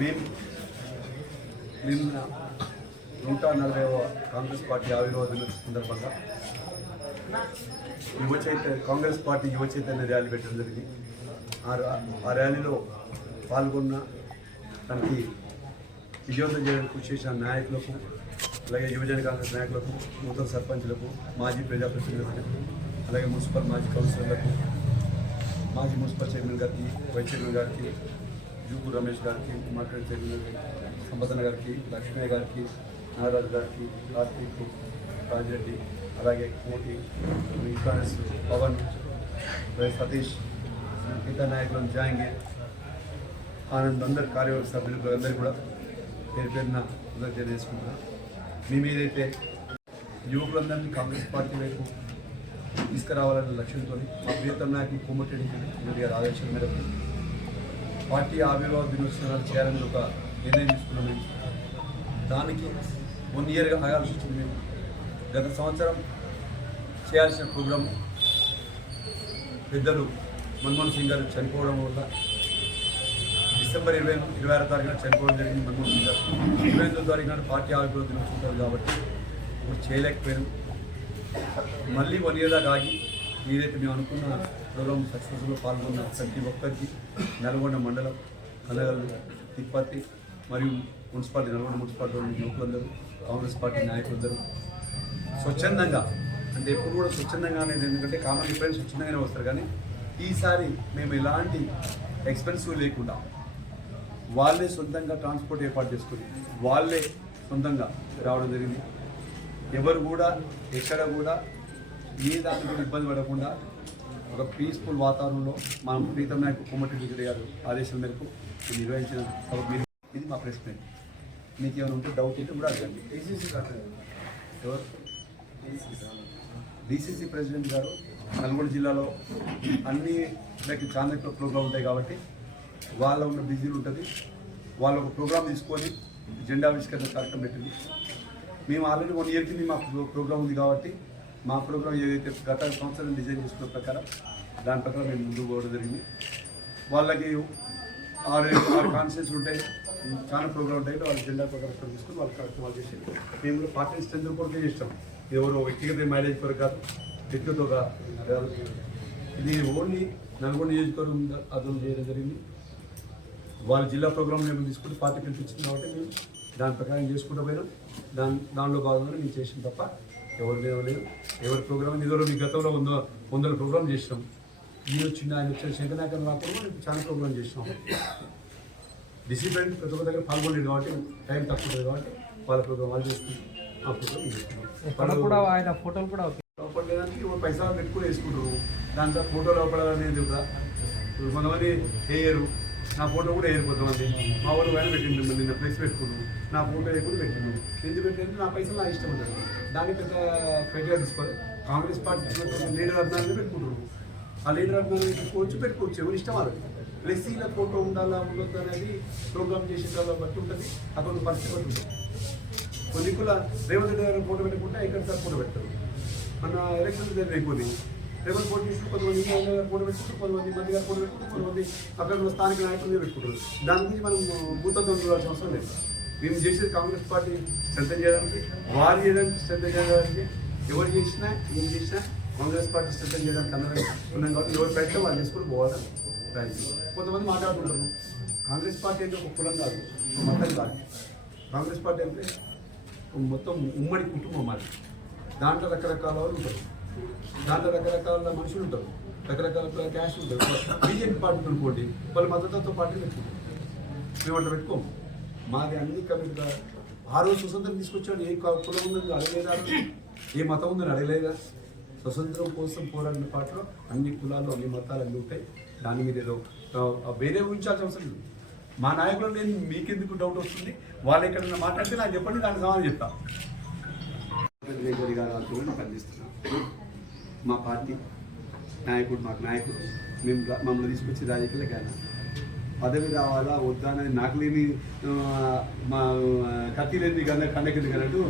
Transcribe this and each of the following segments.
మేము నిన్న నూట నలభైవ కాంగ్రెస్ పార్టీ ఆవిర్భావ సందర్భంగా యువ చైతన్య కాంగ్రెస్ పార్టీ యువ చైతన్య ర్యాలీ పెట్టడం జరిగింది. ఆ ర్యాలీలో పాల్గొన్న తనకి విజయవంతం చేయడానికి కృషి చేసిన నాయకులకు అలాగే యువజన కాంగ్రెస్ నాయకులకు నూతన సర్పంచ్లకు మాజీ ప్రజాప్రతినిధులకు అలాగే మున్సిపల్ మాజీ కౌన్సిలర్లకు మాజీ మున్సిపల్ చైర్మన్ గారికి వైస్ చైర్మన్ గారికి జూపు రమేష్ గారికి మార్కెట్ చైర్మన్ సంపదన గారికి లక్ష్మయ్య గారికి నాగరాజు గారికి కార్తీక్ రాజిరెడ్డి అలాగే కోటి ఇన్ఫారెన్స్ పవన్ అలాగే సతీష్ మిగతా నాయకులను జాంగీర్ ఆనంద్ అందరి కార్యవర్గ సభ్యులు అందరికీ కూడా పేరు పేరున అందరూ తెలియజేసుకుంటున్నాం మేము ఏదైతే యువకులందరినీ కాంగ్రెస్ పార్టీ వైపు తీసుకురావాలనే లక్ష్యంతో మా ప్రియతమ నాయకులు కోమటిరెడ్డి రెడ్డి గారి ఆదేశాల మేరకు పార్టీ ఆవిర్భావ దినోత్సవాలు చేయాలని ఒక నిర్ణయం తీసుకున్నాం మేము. దానికి వన్ ఇయర్గా ఆగాల్సి వచ్చింది మేము. గత సంవత్సరం చేయాల్సిన ప్రోగ్రాం పెద్దలు మన్మోహన్ సింగ్ గారు చనిపోవడం వల్ల డిసెంబర్ ఇరవై ఇరవై ఆరో తారీఖున చనిపోవడం జరిగింది మన్మోహన్ సింగ్ గారు. ఇరవై ఎనిమిదో తారీఖున పార్టీ ఆవిర్భావ దినోత్సవాలు కాబట్టి ఇప్పుడు చేయలేకపోయాను మళ్ళీ వన్ ఇయర్ దాకా ఆగి ఏదైతే మేము అనుకున్న ప్రోగ్రామ్ సక్సెస్లో పాల్గొన్న ప్రతి ఒక్కరికి నల్గొండ మండలం కలగలు తిప్పతి మరియు మున్సిపాలిటీ నల్గొండ మున్సిపాలిటీలోని యువకులందరూ కాంగ్రెస్ పార్టీ నాయకులందరూ స్వచ్ఛందంగా అంటే ఎప్పుడు కూడా స్వచ్ఛందంగా అనేది ఎందుకంటే కామన్ ఎప్పుడైనా స్వచ్ఛందంగానే వస్తారు కానీ ఈసారి మేము ఎలాంటి ఎక్స్పెన్సివ్ లేకుండా వాళ్ళే సొంతంగా ట్రాన్స్పోర్ట్ ఏర్పాటు చేసుకుని వాళ్ళే సొంతంగా రావడం జరిగింది. ఎవరు కూడా ఎక్కడ కూడా ఏ దాని కూడా ఇబ్బంది పడకుండా ఒక పీస్ఫుల్ వాతావరణంలో మనం ప్రీతం నాయకు కొమ్మటి రెడ్డి గారు ఆదేశాల మేరకు నిర్వహించిన ఇది మా ప్రెస్ మీట్ మీకు ఏమైనా ఉంటే డౌట్ ఉంటే కూడా అడగండి. ఎవరు? డిసిసి ప్రెసిడెంట్ గారు నల్గొండ జిల్లాలో అన్ని లైక్ చాలా ప్రోగ్రామ్ ఉంటాయి కాబట్టి వాళ్ళ ఉన్న బిజీ ఉంటుంది వాళ్ళు ఒక ప్రోగ్రామ్ తీసుకొని జెండా ఆవిష్కరణ కార్యక్రమం పెట్టింది. మేము ఆల్రెడీ వన్ ఇయర్ కింద మా ప్రోగ్రామ్ ఉంది కాబట్టి మా ప్రోగ్రామ్ ఏదైతే గత సంవత్సరం డిజైన్ చేసుకున్న ప్రకారం దాని ప్రకారం మేము ముందుకు పోవడం జరిగింది. వాళ్ళకి ఆరు ఆరు కాన్సెన్స్ ఉంటాయి చాలా ప్రోగ్రామ్ ఉంటాయి వాళ్ళ జెండా ప్రకారం తీసుకుని కరెక్ట్ కార్యక్రమాలు చేసి మేము కూడా పార్టీ స్ట్రెంత్ కొరకే చేస్తాం. ఎవరు వ్యక్తిగత మ్యారేజ్ కొరకు కాదు వ్యక్తితో కాదు ఇది ఓన్లీ నల్గొండ నియోజకవర్గం అర్థం చేయడం జరిగింది. వాళ్ళ జిల్లా ప్రోగ్రామ్ మేము తీసుకుంటే పార్టీ పిలిపించింది కాబట్టి మేము దాని ప్రకారం చేసుకుంటూ పోయినాం. దాని దానిలో భాగంగా మేము చేసిన తప్ప ఎవరు మీద లేదు ఎవరి ప్రోగ్రామ్ ఇదివరకు మీ గతంలో వంద వందల ప్రోగ్రామ్ చేసినాం. ఈ వచ్చిన ఆయన వచ్చిన శంకరనాయకర్ రాకుండా చాలా ప్రోగ్రామ్ చేసినాం. డిసిప్లిన్ ప్రతి ఒక్క దగ్గర పాల్గొలేదు కాబట్టి టైం తక్కువ కాబట్టి వాళ్ళ ప్రోగ్రామ్ వాళ్ళు చేసుకుంటాం ఆ ప్రోగ్రామ్ కూడా ఆయన ఫోటోలు కూడా లోపడడానికి ఒక పైసలు పెట్టుకుని వేసుకుంటారు. దాంట్లో ఫోటో ఒక ఇప్పుడు కొంతమంది వేయరు. నా ఫోటో కూడా కొంతమంది. మా ఊరు పైన పెట్టిండు నిన్న ప్లేస్ పెట్టుకున్నాను నా ఫోటో వేయకుండా పెట్టిండు ఎందుకు పెట్టింది నా పైసలు నా ఇష్టం ఉంటుంది దాన్ని పెద్ద పెద్దగా తీసుకోవాలి. కాంగ్రెస్ పార్టీ లీడర్ అర్థాన్ని పెట్టుకుంటున్నారు ఆ లీడర్ అర్థాన్ని పెట్టుకోవచ్చు పెట్టుకోవచ్చు. ఎవరి ఇష్టం వాళ్ళకి ప్లస్ ఫోటో ఉండాలా ఉండదు అనేది ప్రోగ్రామ్ చేసిన దాన్ని బట్టి ఉంటుంది. అటువంటి పరిస్థితి బట్టి ఉంటుంది. కొన్ని కుల రేవంత్ రెడ్డి గారు ఫోటో పెట్టుకుంటే ఇక్కడ సార్ ఫోటో పెట్టారు మన ఎలక్షన్ జరిగిన అయిపోయింది రేవంత్ ఫోటో తీసుకుని కొంతమంది ఇండియా గారు ఫోటో పెట్టుకుంటారు కొంతమంది మంది గారు ఫోటో పెట్టుకుంటారు కొంతమంది అక్కడ స్థానిక నాయకులు పెట్టుకుంటారు. దాని గురించి మనం భూతత్వం చూడాల్సిన అవసరం లేదు. మేము చేసేది కాంగ్రెస్ పార్టీ శ్రద్ధ చేయడానికి వారు చేయడానికి శ్రద్ధ చేయడానికి ఎవరు చేసినా ఏం చేసినా కాంగ్రెస్ పార్టీ శ్రద్ధ చేయడానికి అందరం ఉన్నాం కాబట్టి ఎవరు పెట్టినా వాళ్ళు చేసుకుని పోవాలి? దానికి కొంతమంది మాట్లాడుకుంటారు. కాంగ్రెస్ పార్టీ అంటే ఒక కులం కాదు మతం కాదు. కాంగ్రెస్ పార్టీ అంటే మొత్తం ఉమ్మడి కుటుంబం అది. దాంట్లో రకరకాల వాళ్ళు ఉంటారు. దాంట్లో రకరకాల మనుషులు ఉంటారు. రకరకాల క్యాష్ ఉంటారు. బీజేపీ పార్టీ అనుకోండి వాళ్ళు మద్దతుతో పార్టీ పెట్టుకుంటారు మేము అట్లా పెట్టుకోము. మాది అన్ని కమిటీగా ఆ రోజు స్వతంత్రం తీసుకొచ్చాడు. ఏ కులం ఉందని అడగలేదా? ఏ మతం ఉందని అడగలేదా? స్వతంత్రం కోసం పోరాడిన పాటలో అన్ని కులాలు అన్ని మతాలు అన్ని ఉంటాయి. దాని మీద ఏదో వేరే ఊహించాల్సిన అవసరం లేదు. మా నాయకులు నేను మీకెందుకు డౌట్ వస్తుంది? వాళ్ళు ఎక్కడైనా మాట్లాడితే నాకు చెప్పండి దానికి సమాధానం చెప్తా. వెంకయ్య మా పార్టీ నాయకుడు మాకు నాయకుడు. మేము మమ్మల్ని తీసుకొచ్చి రాజకీయాలకు ఆయన పదవి రావాలా వద్దా అనేది నాకు లేని మా కత్తి లేని కన్నా కండకింది కన్నట్టు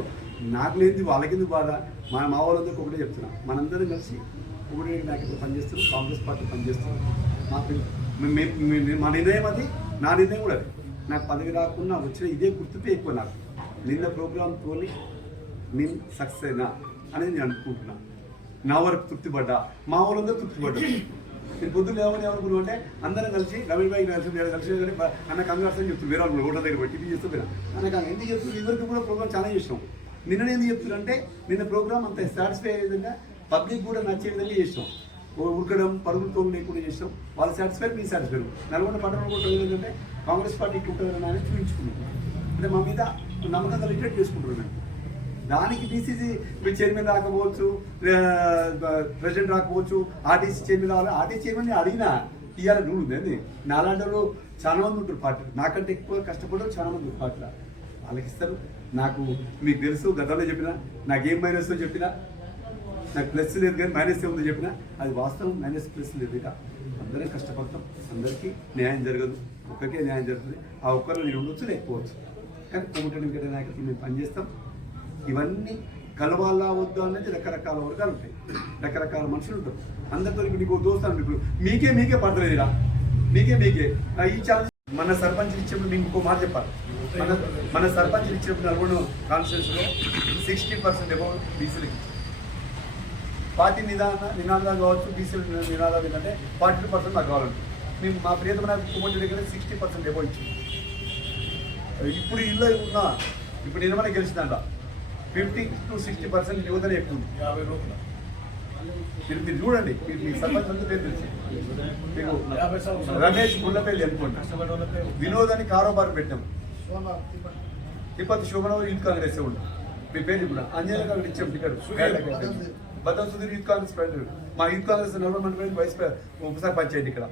నాకు లేనిది వాళ్ళకెందుకు బాధ. మా మా వాళ్ళందరికీ ఒకటే చెప్తున్నా. మనందరం కలిసి ఒకటే నాయకులు పనిచేస్తున్నాం కాంగ్రెస్ పార్టీ పనిచేస్తున్నాం మా మే- మా నిర్ణయం అది నా నిర్ణయం కూడా అది. నాకు పదవి రాకుండా వచ్చిన ఇదే గుర్తుపే ఎక్కువ నాకు. నిన్న ప్రోగ్రామ్తో నేను సక్సెస్ అయినా అనేది నేను అనుకుంటున్నాను నా వరకు తృప్తిపడ్డా. మా వాళ్ళందరూ తృప్తిపడ్డా నేను పొద్దున్న లేవని ఏమనుకున్నాం అంటే అందరం కలిసి రవి బాయ్ కలిసి నేను కలిసి కానీ అన్న కంగారు అని చెప్తుంది వేరే వాళ్ళు ఓటర్ దగ్గర పెట్టి ఇది చెప్తున్నా అన్న కానీ ఎందుకు చెప్తున్నారు? ఇద్దరికి కూడా ప్రోగ్రామ్ చాలా చేసాం నిన్న ఏంది చెప్తున్నా అంటే నిన్న ప్రోగ్రామ్ అంత సాటిస్ఫై అయ్యే విధంగా పబ్లిక్ కూడా నచ్చే విధంగా చేసాం ఉరకడం పరుగులతో లేకుండా చేస్తాం వాళ్ళ సాటిస్ఫై మీ సాటిస్ఫై నల్గొండ పట్టణం కూడా ఏంటంటే కాంగ్రెస్ పార్టీకి ఉంటుందని ఆయన చూపించుకున్నాం అంటే మా మీద నమ్మకం కలిగేటట్టు చేసుకుంటున్నాం దానికి డీసీసీ మీరు చైర్మన్ రాకపోవచ్చు ప్రెసిడెంట్ రాకపోవచ్చు ఆర్టీసీ చైర్మన్ రావాలి. ఆర్టీసీ చైర్మన్ అడిగినా ఇవాళ రూల్ ఉంది. అది నాలాంటి వాళ్ళు చాలా మంది ఉంటారు పార్టీ నాకంటే ఎక్కువ కష్టపడరు చాలా మంది పార్టీలో. వాళ్ళకి ఇస్తారు. నాకు మీకు తెలుసు గతంలో చెప్పిన నాకేం మైనస్ చెప్పినా నాకు ప్లస్ లేదు కానీ మైనస్ ఏముందో చెప్పినా అది వాస్తవం. మైనస్ ప్లస్ లేదు ఇక. అందరం కష్టపడతాం. అందరికీ న్యాయం జరగదు. ఒక్కరికే న్యాయం జరుగుతుంది. ఆ ఒక్కరిలో నేను ఉండొచ్చు లేకపోవచ్చు. కానీ కోమటని వెంకట నాయకత్వం మేము పనిచేస్తాం ఇవన్నీ కలవాలా వద్దు అనేది రకరకాల వర్గాలు ఉంటాయి. రకరకాల మనుషులు ఉంటారు. అందరితో ఇప్పుడు నీకు దోస్తాను ఇప్పుడు మీకే మీకే పడతలేదురా. మీకే మీకే. ఈ ఛాలెంజ్ మన సర్పంచ్ ఇచ్చినప్పుడు మీకు ఇంకో మాట చెప్పాలి. మన మన సర్పంచ్ ఇచ్చినప్పుడు నల్గొండ కాన్స్టిట్యూన్సీలో సిక్స్టీ పర్సెంట్ అబౌవ్ బీసీలకి పార్టీ నిదాన నినాదాలు కావచ్చు బీసీల నినాదాలు ఏంటంటే ఫార్టీ పర్సెంట్ నాకు కావాలండి మేము మా ప్రియతమైన కుమార్ దగ్గర సిక్స్టీ పర్సెంట్ ఎబో ఇచ్చింది. ఇప్పుడు ఇల్లు ఉన్న ఇప్పుడు నిర్మాణ గెలిచిందంట. ఫిఫ్టీ టు సిక్స్టీ పర్సెంట్ యువతనే ఎక్కువ ఉంది. యాభై రూపాయలు మీరు మీరు చూడండి మీరు మీ సర్పంచ్ అంతా పేరు తెలుసు. మీకు. రమేష్ గుళ్ళపల్లి అనుకోండి కష్టపడే వాళ్ళకే వినోద్ అని కారోబార్ పెట్టాం. సోనా తిప్పండి. తిప్పతి శోభనరావు యూత్ కాంగ్రెస్ ఉండు? మీ పేరు ఇప్పుడు అంజనేయ గారికి ఇచ్చాం ticket. Baddam Sudheer. Youth Congress president. మా యూత్ కాంగ్రెస్ నలభై వైస్ ప్రె- ఉపసారి పంచాయతీ ఇక్కడ.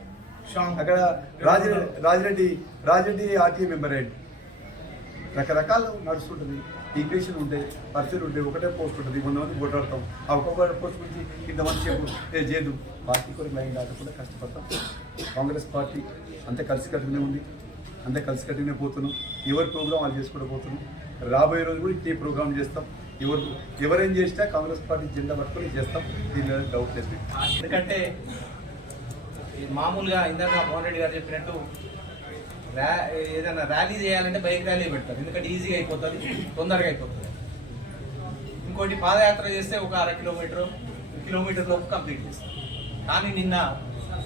అక్కడ రాజిరెడ్డి రాజిరెడ్డి రాజిరెడ్డి ఆర్టీఏ మెంబర్ అయ్యండి. రకరకాలు నడుస్తుంటుంది. ఈక్వేషన్ ఉంటాయి పరిస్థితులు ఉంటాయి ఒకటే పోస్ట్ ఉంటుంది. కొంతమంది పోటాడతాం ఆ ఒక్కొక్క పోస్ట్ గురించి ఇంతమంది చెప్పు. ఏ చేయదు పార్టీ కొరకు లైన్ కాకుండా కష్టపడతాం. కాంగ్రెస్ పార్టీ అంతే కలిసి కట్టుకునే ఉంది. అంతే కలిసి కట్టుకునే పోతున్నాం. ఎవరి ప్రోగ్రామ్ వాళ్ళు చేసుకుంటూ పోతున్నాం. రాబోయే రోజు కూడా ఇంకే ప్రోగ్రామ్ చేస్తాం. ఎవరు ఎవరేం చేసినా కాంగ్రెస్ పార్టీ జెండా పట్టుకొని చేస్తాం. దీనిలో డౌట్ లేదు. ఎందుకంటే మామూలుగా ఇందాక మోహన్ రెడ్డి గారు చెప్పినట్టు ర్యా ఏదైనా ర్యాలీ చేయాలంటే బైక్ ర్యాలీ పెడతారు. ఎందుకంటే ఈజీగా అయిపోతుంది తొందరగా అయిపోతుంది. ఇంకోటి పాదయాత్ర చేస్తే ఒక అర కిలోమీటర్ కిలోమీటర్ లోపు కంప్లీట్ చేస్తారు. కానీ నిన్న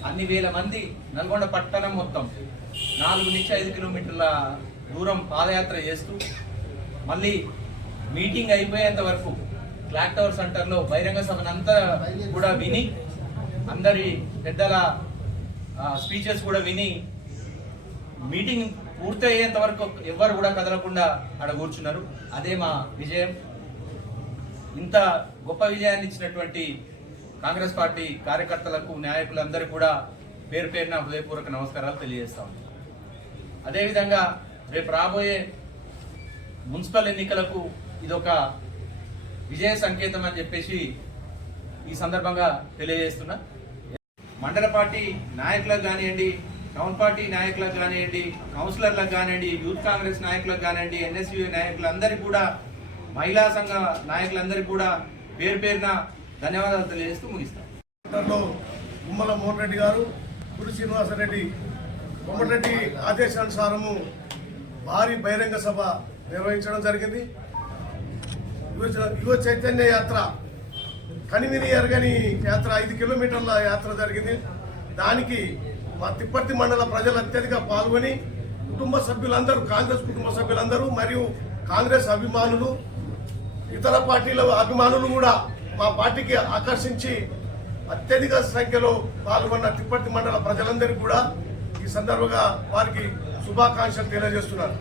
అన్ని వేల మంది నల్గొండ పట్టణం మొత్తం నాలుగు నుంచి ఐదు కిలోమీటర్ల దూరం పాదయాత్ర చేస్తూ మళ్ళీ మీటింగ్ అయిపోయేంత వరకు క్లాక్ టవర్ సెంటర్లో బహిరంగ సభనంతా కూడా విని అందరి పెద్దల స్పీచెస్ కూడా విని మీటింగ్ పూర్తయ్యేంత వరకు ఎవ్వరు కూడా కదలకుండా ఆడ కూర్చున్నారు. అదే మా విజయం. ఇంత గొప్ప విజయాన్ని ఇచ్చినటువంటి కాంగ్రెస్ పార్టీ కార్యకర్తలకు నాయకులందరూ కూడా పేరు పేరున హృదయపూర్వక నమస్కారాలు తెలియజేస్తాం అదేవిధంగా రేపు రాబోయే మున్సిపల్ ఎన్నికలకు ఇదొక విజయ సంకేతం అని చెప్పేసి ఈ సందర్భంగా తెలియజేస్తున్నా. మండల పార్టీ నాయకులకు కానివ్వండి టౌన్ పార్టీ నాయకులకు కానివ్వండి కౌన్సిలర్లకు కానివ్వండి యూత్ కాంగ్రెస్ నాయకులకు కానివ్వండి ఎన్ఎస్యూ నాయకులందరికీ కూడా మహిళా సంఘ నాయకులందరికీ కూడా పేరు పేరున ధన్యవాదాలు తెలియజేస్తూ ముగిస్తాం. సెంటర్లో గుమ్మల మోహన్ రెడ్డి గారు గురు శ్రీనివాసరెడ్డి కొమ్మరెడ్డి ఆదేశానుసారము భారీ బహిరంగ సభ నిర్వహించడం జరిగింది. యువ చైతన్య యాత్ర కనివిని ఎరగని యాత్ర ఐదు కిలోమీటర్ల యాత్ర జరిగింది. దానికి మా తిప్పర్తి మండల ప్రజలు అత్యధిక పాల్గొని కుటుంబ సభ్యులందరూ కాంగ్రెస్ కుటుంబ సభ్యులందరూ మరియు కాంగ్రెస్ అభిమానులు ఇతర పార్టీల అభిమానులు కూడా మా పార్టీకి ఆకర్షించి అత్యధిక సంఖ్యలో పాల్గొన్న తిప్పర్తి మండల ప్రజలందరికీ కూడా ఈ సందర్భంగా వారికి శుభాకాంక్షలు తెలియజేస్తున్నారు